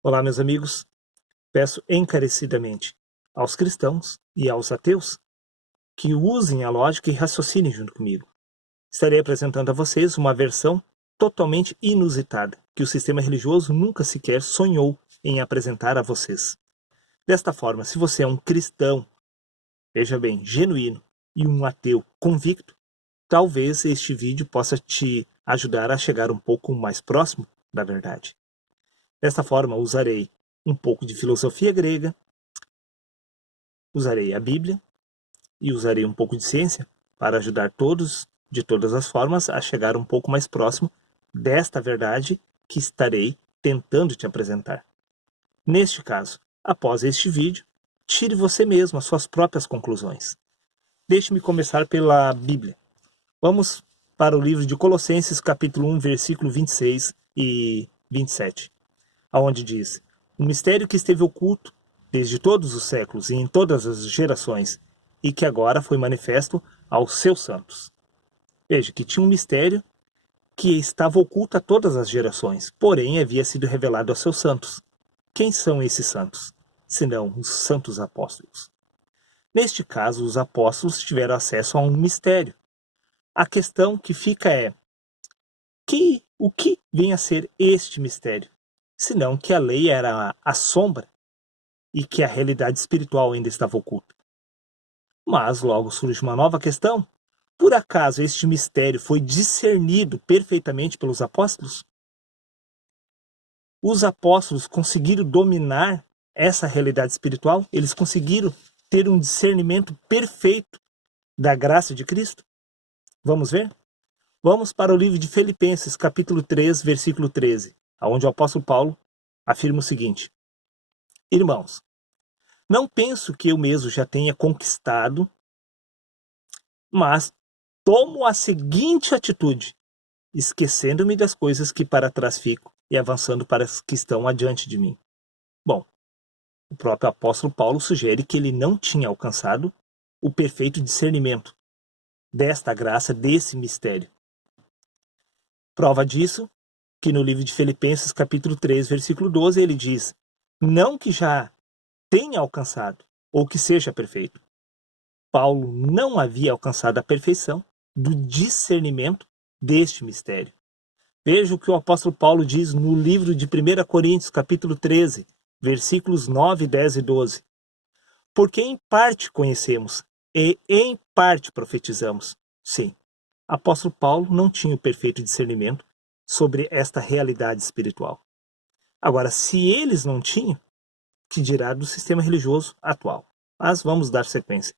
Olá, meus amigos. Peço encarecidamente aos cristãos e aos ateus que usem a lógica e raciocinem junto comigo. Estarei apresentando a vocês uma versão totalmente inusitada, que o sistema religioso nunca sequer sonhou em apresentar a vocês. Desta forma, se você é um cristão, veja bem, genuíno, e um ateu convicto, talvez este vídeo possa te ajudar a chegar um pouco mais próximo da verdade. Desta forma, usarei um pouco de filosofia grega, usarei a Bíblia e usarei um pouco de ciência para ajudar todos, de todas as formas, a chegar um pouco mais próximo desta verdade que estarei tentando te apresentar. Neste caso, após este vídeo, tire você mesmo as suas próprias conclusões. Deixe-me começar pela Bíblia. Vamos para o livro de Colossenses, capítulo 1, versículo 26 e 27, aonde diz: "Um mistério que esteve oculto desde todos os séculos e em todas as gerações, e que agora foi manifesto aos seus santos." Veja que tinha um mistério que estava oculto a todas as gerações, porém havia sido revelado aos seus santos. Quem são esses santos? Senão os santos apóstolos. Neste caso, os apóstolos tiveram acesso a um mistério. A questão que fica é: o que vem a ser este mistério? Senão que a lei era a sombra e que a realidade espiritual ainda estava oculta. Mas logo surge uma nova questão. Por acaso este mistério foi discernido perfeitamente pelos apóstolos? Os apóstolos conseguiram dominar essa realidade espiritual? Eles conseguiram ter um discernimento perfeito da graça de Cristo? Vamos ver? Vamos para o livro de Filipenses, capítulo 3, versículo 13, onde o apóstolo Paulo afirma o seguinte: "Irmãos, não penso que eu mesmo já tenha conquistado, mas tomo a seguinte atitude, esquecendo-me das coisas que para trás fico e avançando para as que estão adiante de mim." Bom, o próprio apóstolo Paulo sugere que ele não tinha alcançado o perfeito discernimento desta graça, desse mistério. Prova disso que no livro de Filipenses, capítulo 3, versículo 12, ele diz: "Não que já tenha alcançado ou que seja perfeito." Paulo não havia alcançado a perfeição do discernimento deste mistério. Veja o que o apóstolo Paulo diz no livro de 1 Coríntios, capítulo 13, versículos 9, 10 e 12. "Porque em parte conhecemos e em parte profetizamos." Sim, apóstolo Paulo não tinha o perfeito discernimento sobre esta realidade espiritual. Agora, se eles não tinham, que dirá do sistema religioso atual? Mas vamos dar sequência.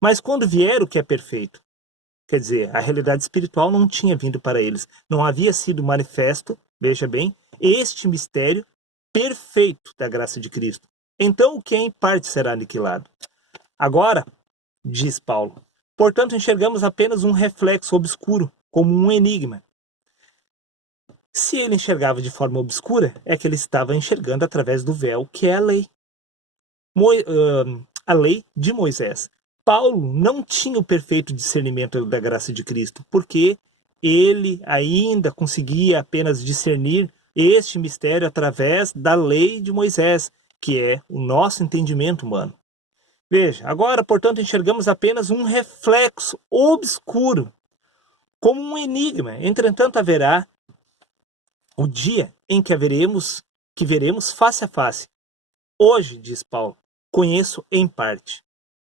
"Mas quando vier o que é perfeito," quer dizer, a realidade espiritual não tinha vindo para eles, não havia sido manifesto, veja bem, este mistério perfeito da graça de Cristo. "Então o que é em parte será aniquilado." Agora, diz Paulo, "portanto enxergamos apenas um reflexo obscuro, como um enigma." Se ele enxergava de forma obscura, é que ele estava enxergando através do véu, que é a lei. A lei de Moisés. Paulo não tinha o perfeito discernimento da graça de Cristo, porque ele ainda conseguia apenas discernir este mistério através da lei de Moisés, que é o nosso entendimento humano. Veja, agora, portanto, enxergamos apenas um reflexo obscuro, como um enigma. Entretanto, haverá o dia em que veremos face a face. Hoje, diz Paulo, conheço em parte.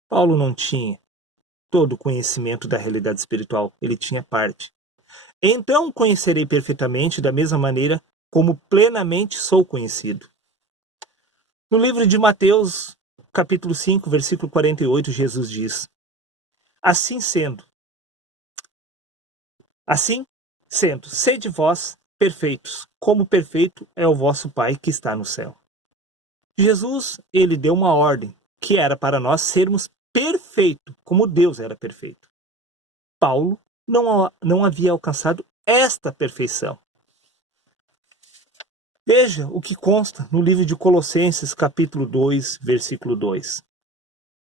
Paulo não tinha todo o conhecimento da realidade espiritual, ele tinha parte. "Então conhecerei perfeitamente da mesma maneira como plenamente sou conhecido." No livro de Mateus, capítulo 5, versículo 48, Jesus diz: Assim sendo, sede vós perfeitos, como perfeito é o vosso Pai que está no céu. Jesus, ele deu uma ordem, que era para nós sermos perfeitos, como Deus era perfeito. Paulo não havia alcançado esta perfeição. Veja o que consta no livro de Colossenses, capítulo 2, versículo 2.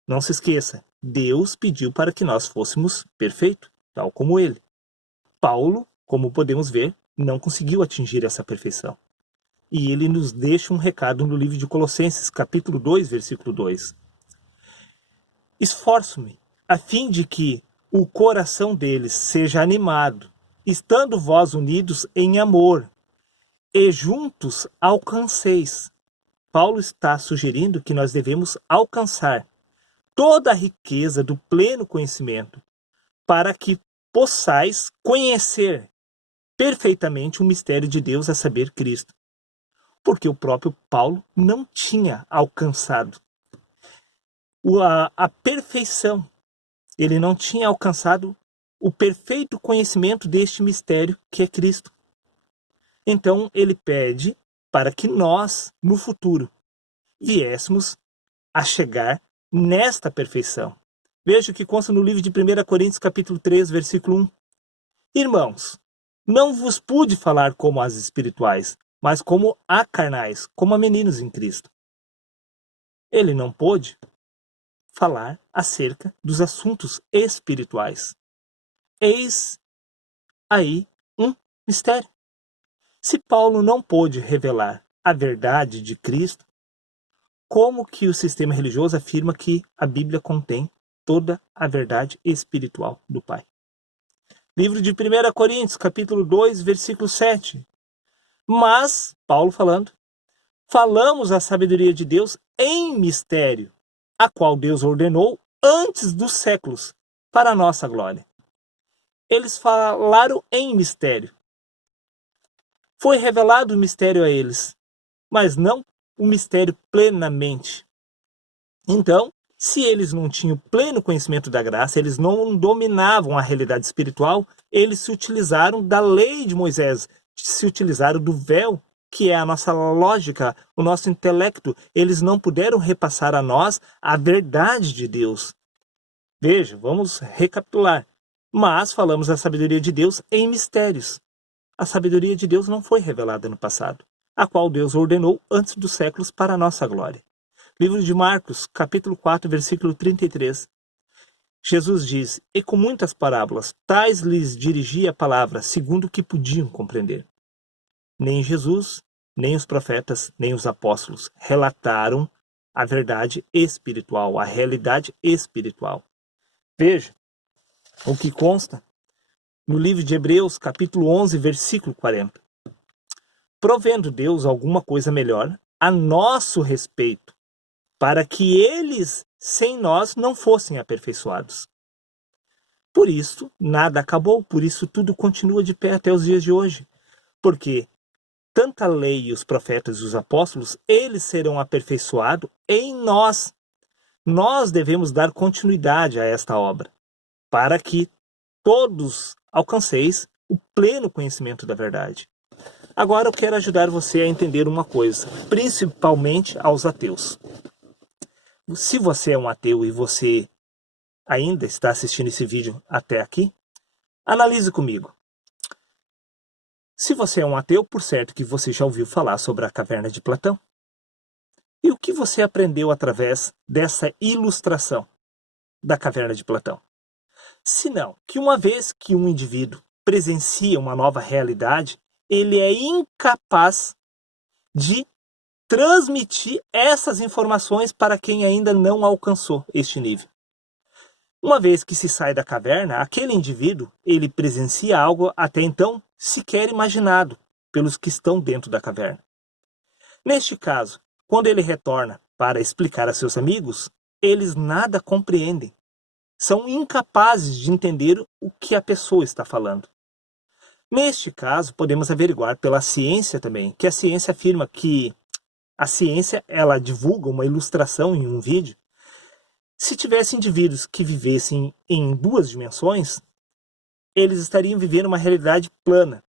Não se esqueça, Deus pediu para que nós fôssemos perfeitos, tal como ele. Paulo, como podemos ver, não conseguiu atingir essa perfeição. E ele nos deixa um recado no livro de Colossenses, capítulo 2, versículo 2. Esforço-me a fim de que o coração deles seja animado, estando vós unidos em amor, e juntos alcanceis. Paulo está sugerindo que nós devemos alcançar toda a riqueza do pleno conhecimento, para que possais conhecer perfeitamente o mistério de Deus, a saber, Cristo. Porque o próprio Paulo não tinha alcançado a perfeição. Ele não tinha alcançado o perfeito conhecimento deste mistério que é Cristo. Então, ele pede para que nós, no futuro, viéssemos a chegar nesta perfeição. Veja o que consta no livro de 1 Coríntios, capítulo 3, versículo 1. Irmãos, não vos pude falar como as espirituais, mas como a carnais, como a meninos em Cristo. Ele não pôde falar acerca dos assuntos espirituais. Eis aí um mistério. Se Paulo não pôde revelar a verdade de Cristo, como que o sistema religioso afirma que a Bíblia contém toda a verdade espiritual do Pai? Livro de 1 Coríntios, capítulo 2, versículo 7. Mas, Paulo falando, falamos a sabedoria de Deus em mistério, a qual Deus ordenou antes dos séculos, para a nossa glória. Eles falaram em mistério. Foi revelado o mistério a eles, mas não o mistério plenamente. Então, se eles não tinham pleno conhecimento da graça, eles não dominavam a realidade espiritual, eles se utilizaram da lei de Moisés, se utilizaram do véu, que é a nossa lógica, o nosso intelecto. Eles não puderam repassar a nós a verdade de Deus. Veja, vamos recapitular. Mas falamos a sabedoria de Deus em mistérios. A sabedoria de Deus não foi revelada no passado, a qual Deus ordenou antes dos séculos para a nossa glória. Livro de Marcos, capítulo 4, versículo 33. Jesus diz, e com muitas parábolas, tais lhes dirigia a palavra, segundo o que podiam compreender. Nem Jesus, nem os profetas, nem os apóstolos relataram a verdade espiritual, a realidade espiritual. Veja o que consta no livro de Hebreus, capítulo 11, versículo 40. Provendo Deus alguma coisa melhor a nosso respeito, para que eles, sem nós, não fossem aperfeiçoados. Por isso, nada acabou, por isso tudo continua de pé até os dias de hoje. Porque tanto a lei e os profetas e os apóstolos, eles serão aperfeiçoados em nós. Nós devemos dar continuidade a esta obra, para que todos alcanceis o pleno conhecimento da verdade. Agora eu quero ajudar você a entender uma coisa, principalmente aos ateus. Se você é um ateu e você ainda está assistindo esse vídeo até aqui, analise comigo. Se você é um ateu, por certo que você já ouviu falar sobre a caverna de Platão. E o que você aprendeu através dessa ilustração da caverna de Platão? Senão que uma vez que um indivíduo presencia uma nova realidade, ele é incapaz de transmitir essas informações para quem ainda não alcançou este nível. Uma vez que se sai da caverna, aquele indivíduo, ele presencia algo até então sequer imaginado pelos que estão dentro da caverna. Neste caso, quando ele retorna para explicar a seus amigos, eles nada compreendem. São incapazes de entender o que a pessoa está falando. Neste caso, podemos averiguar pela ciência também, que a ciência afirma que a ciência ela divulga uma ilustração em um vídeo. Se tivesse indivíduos que vivessem em duas dimensões, eles estariam vivendo uma realidade plana.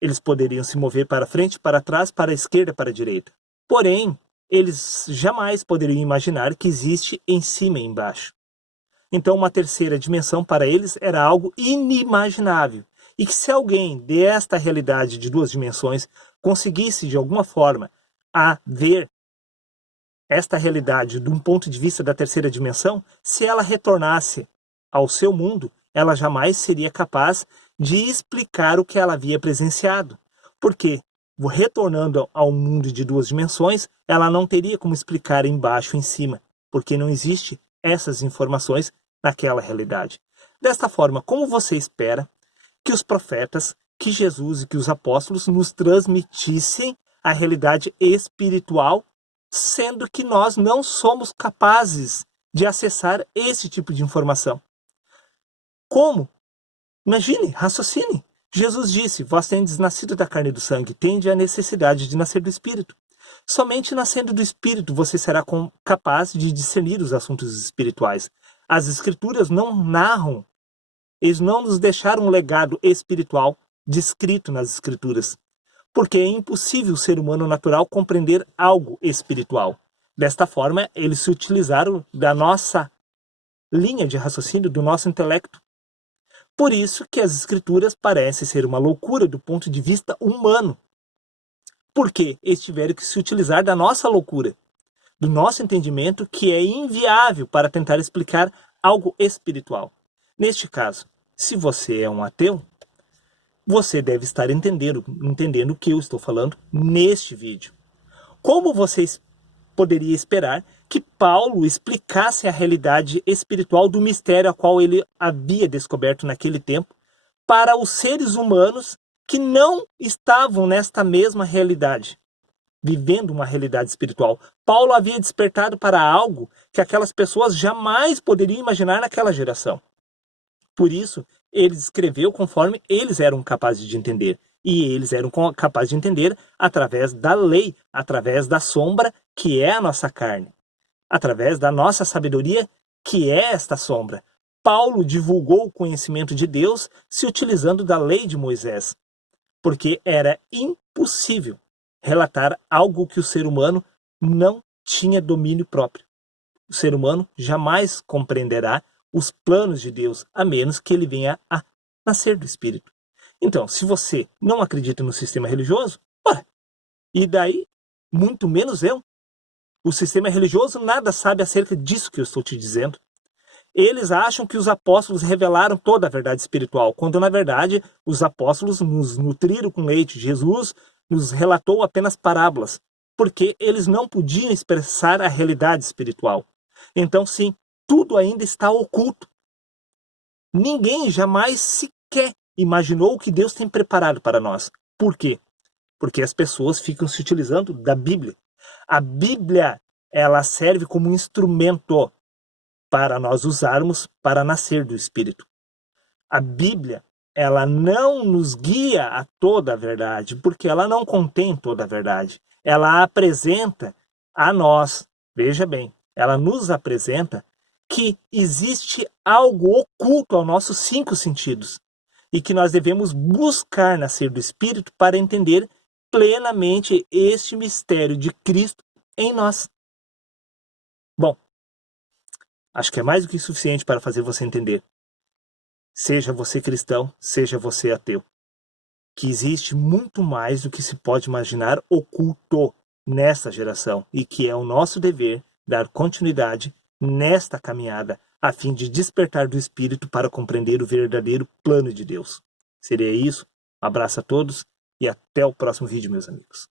Eles poderiam se mover para frente, para trás, para a esquerda, para a direita. Porém, eles jamais poderiam imaginar que existe em cima e embaixo. Então, uma terceira dimensão para eles era algo inimaginável. E que se alguém desta realidade de duas dimensões conseguisse, de alguma forma, a ver esta realidade de um ponto de vista da terceira dimensão, se ela retornasse ao seu mundo, ela jamais seria capaz de explicar o que ela havia presenciado. Porque retornando ao mundo de duas dimensões, ela não teria como explicar embaixo e em cima, porque não existe essas informações naquela realidade. Desta forma, como você espera que os profetas, que Jesus e que os apóstolos nos transmitissem a realidade espiritual, sendo que nós não somos capazes de acessar esse tipo de informação? Como? Imagine, raciocine. Jesus disse: vós tendes nascido da carne e do sangue, tende a necessidade de nascer do Espírito. Somente nascendo do Espírito você será capaz de discernir os assuntos espirituais. As Escrituras não narram, eles não nos deixaram um legado espiritual descrito nas Escrituras, porque é impossível o ser humano natural compreender algo espiritual. Desta forma, eles se utilizaram da nossa linha de raciocínio, do nosso intelecto. Por isso que as Escrituras parecem ser uma loucura do ponto de vista humano, porque eles tiveram que se utilizar da nossa loucura, do nosso entendimento, que é inviável para tentar explicar algo espiritual. Neste caso, se você é um ateu, você deve estar entendendo o que eu estou falando neste vídeo. Como você poderia esperar que Paulo explicasse a realidade espiritual do mistério a qual ele havia descoberto naquele tempo para os seres humanos que não estavam nesta mesma realidade, vivendo uma realidade espiritual? Paulo havia despertado para algo que aquelas pessoas jamais poderiam imaginar naquela geração. Por isso, ele escreveu conforme eles eram capazes de entender. E eles eram capazes de entender através da lei, através da sombra, que é a nossa carne, através da nossa sabedoria, que é esta sombra. Paulo divulgou o conhecimento de Deus se utilizando da lei de Moisés, porque era impossível relatar algo que o ser humano não tinha domínio próprio. O ser humano jamais compreenderá os planos de Deus, a menos que ele venha a nascer do Espírito. Então, se você não acredita no sistema religioso, e daí, muito menos eu. O sistema religioso nada sabe acerca disso que eu estou te dizendo. Eles acham que os apóstolos revelaram toda a verdade espiritual, quando na verdade os apóstolos nos nutriram com leite. Jesus nos relatou apenas parábolas, porque eles não podiam expressar a realidade espiritual. Então sim, tudo ainda está oculto. Ninguém jamais sequer imaginou o que Deus tem preparado para nós. Por quê? Porque as pessoas ficam se utilizando da Bíblia. A Bíblia, ela serve como um instrumento para nós usarmos para nascer do Espírito. A Bíblia, ela não nos guia a toda a verdade, porque ela não contém toda a verdade. Ela apresenta a nós, veja bem, ela nos apresenta que existe algo oculto aos nossos 5 sentidos e que nós devemos buscar nascer do Espírito para entender plenamente este mistério de Cristo em nós. Bom, acho que é mais do que suficiente para fazer você entender, seja você cristão, seja você ateu, que existe muito mais do que se pode imaginar oculto nesta geração e que é o nosso dever dar continuidade nesta caminhada a fim de despertar do Espírito para compreender o verdadeiro plano de Deus. Seria isso. Um abraço a todos e até o próximo vídeo, meus amigos.